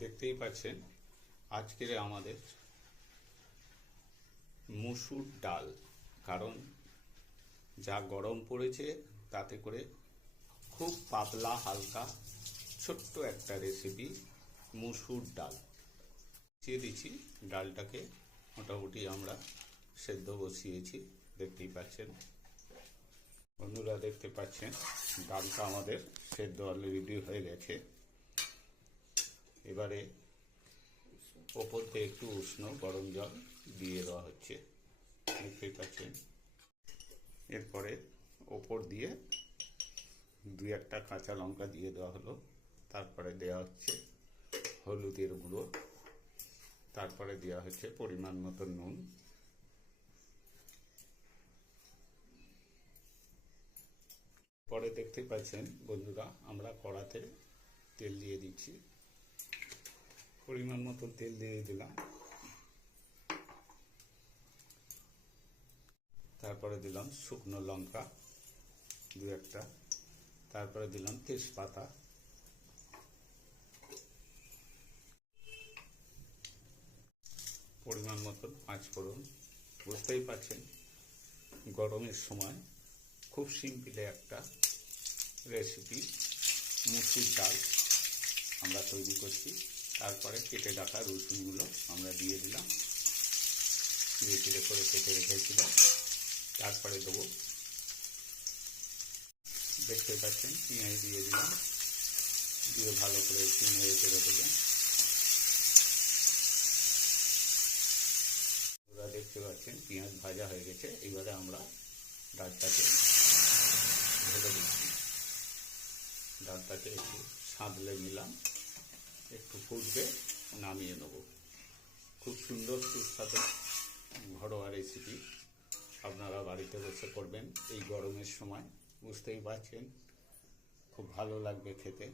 দেখতেই পাচ্ছেন আজকের আমাদের মুসুর ডাল। কারণ যা গরম পড়েছে তাতে করে খুব পাতলা হালকা ছোট্ট একটা রেসিপি মুসুর ডাল দিয়ে দিচ্ছি। ডালটাকে মোটামুটি আমরা সেদ্ধ বসিয়েছি, দেখতেই পাচ্ছেন বন্ধুরা, দেখতে পাচ্ছেন ডালটা আমাদের সেদ্ধ অলরেডি হয়ে গেছে। এবারে ওপর থেকে একটু উষ্ণ গরম জল দিয়ে দেওয়া হচ্ছে, দেখতেই পাচ্ছেন। এরপরে ওপর দিয়ে দু একটা কাঁচা লঙ্কা দিয়ে দেওয়া হলো। তারপরে দেওয়া হচ্ছে হলুদের গুঁড়ো, তারপরে দেওয়া হচ্ছে পরিমাণ মতো নুন, পরে দেখতে পাচ্ছেন বন্ধুরা আমরা কড়াতে তেল দিয়ে দিচ্ছি। পরিমাণ মতো তেল দিয়ে দিলাম, তারপরে দিলাম শুকনো লঙ্কা দু একটা, তারপরে দিলাম তেজপাতা, পরিমাণ মতো পাঁচফোড়ন। বুঝতেই পারছেন গরমের সময় খুব সিম্পলে একটা রেসিপি মুসুর ডাল আমরা তৈরি করছি। তারপরে কেটে রাখা রসুনগুলো আমরা দিয়ে দিলাম, ধীরে ধীরে করে কেটে রেখেছিলাম। তারপরে দেবো, দেখতে পাচ্ছেন পেঁয়াজ দিয়ে দিলাম, দিয়ে ভালো করে একটু নেড়ে চেড়ে দেবেন। ওরা দেখতে পাচ্ছেন পেঁয়াজ ভাজা হয়ে গেছে। এবারে আমরা ডালটাকে ঢেলে দিচ্ছি। ডালটাকে একটু সাঁতলে নিলাম, একটু ফুটবে, নামিয়ে নেব। খুব সুন্দর সুস্বাদু ঘরোয়া রেসিপি আপনারা বাড়িতে বসে করবেন এই গরমের সময়। বুঝতেই পারছেন খুব ভালো লাগবে খেতে।